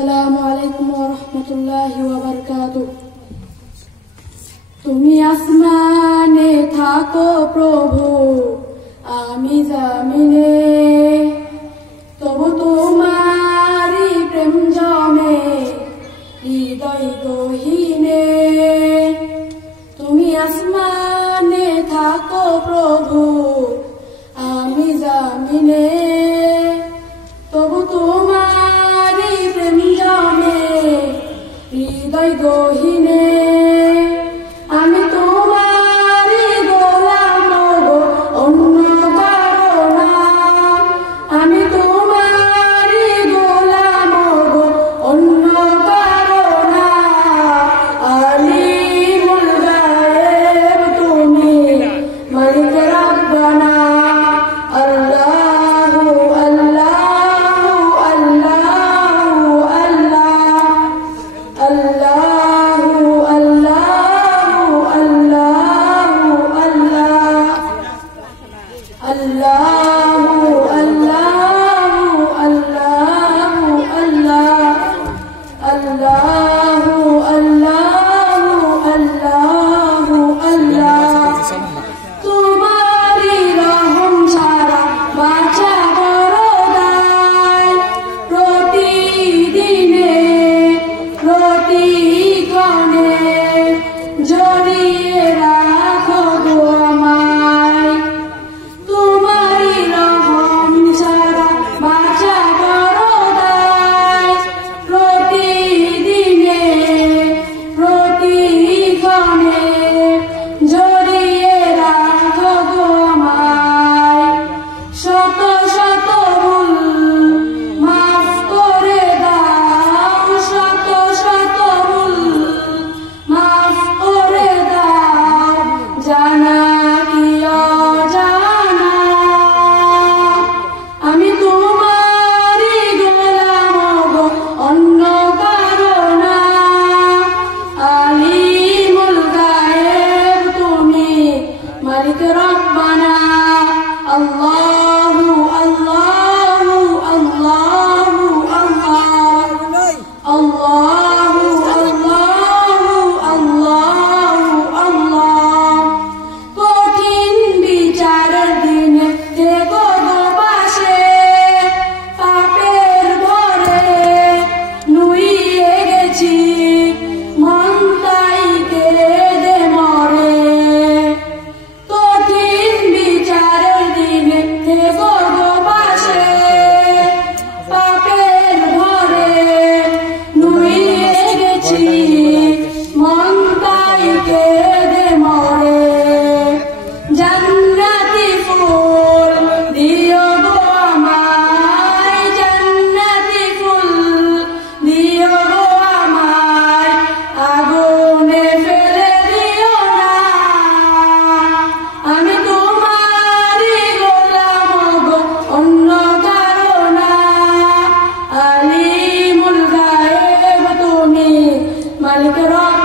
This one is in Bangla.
আসসালামু আলাইকুম ওয়া রাহমাতুল্লাহি ওয়া বারাকাতুহু। তুমি আসমানে থাকো প্রভু, আমি জামিনে, তবু তোমারি প্রেম জমে হৃদয় গহীনে। তুমি আসমানে থাকো প্রভু, আমি জামিনে, তবু তোমারি প্রেম জমে হৃদয় গহীনে। আমি তোমারি গোলাম গো, অন্য কারো না। আমি তোমারি গোলাম গো, অন্য কারো না। আলিমুল গায়েব তুমি, মালিক রব্বানা। আল্লাহু আল্লাহু আল্লাহু আল্লাহ, আল্লাহু আল্লাহু আল্লাহু আল্লাহ, আল্লাহু আল্লাহু আল্লাহু আল্লাহ, আল্লাহু আল্লাহু আল্লাহু আল্লাহ। তোমারি রহম ছাড়া বাঁচা বড় দায়, প্রতিদিনে প্রতিক্ষণে জড়িয়ে রাখো গো আমায়। তোমারি রহম ছাড়া বাঁচা বড় দায়, প্রতিদিনে প্রতিক্ষণে জড়িয়ে রাখো গো আমায়। শত শত ভুল মাফ করে দাও, শত শত ভুল মাফ করে দাও, জানা কি অজানা। আমি তোমারি গোলাম গো, অন্য কারো না। আলিমুল গায়েব তুমি, মালিক রব্বানা। আল্লাহু আল্লাহু আল্লাহু আল্লাহ, আল্লাহু আল্লাহু আল্লাহু আল্লাহ। কঠিন বিচারের দিনে থেকো গো পাশে, পাপের ভরে নুইয়ে গেছি, মন তাই কেঁদে মরে। কঠিন বিচারের দিনে থেকো গো পাশে, পাপের ভরে নুইয়ে গেছি, মন তাই কেঁদে মরে। জান্নাতি ফুল দিও গো আমায়, জান্নাতি ফুল দিও গো আমায়, আগুনে ফেলে দিও না। আমি তোমারি গোলাম গো, অন্য কারো না। আলিমুল গায়েব তুমি, মালিক রব্বানা।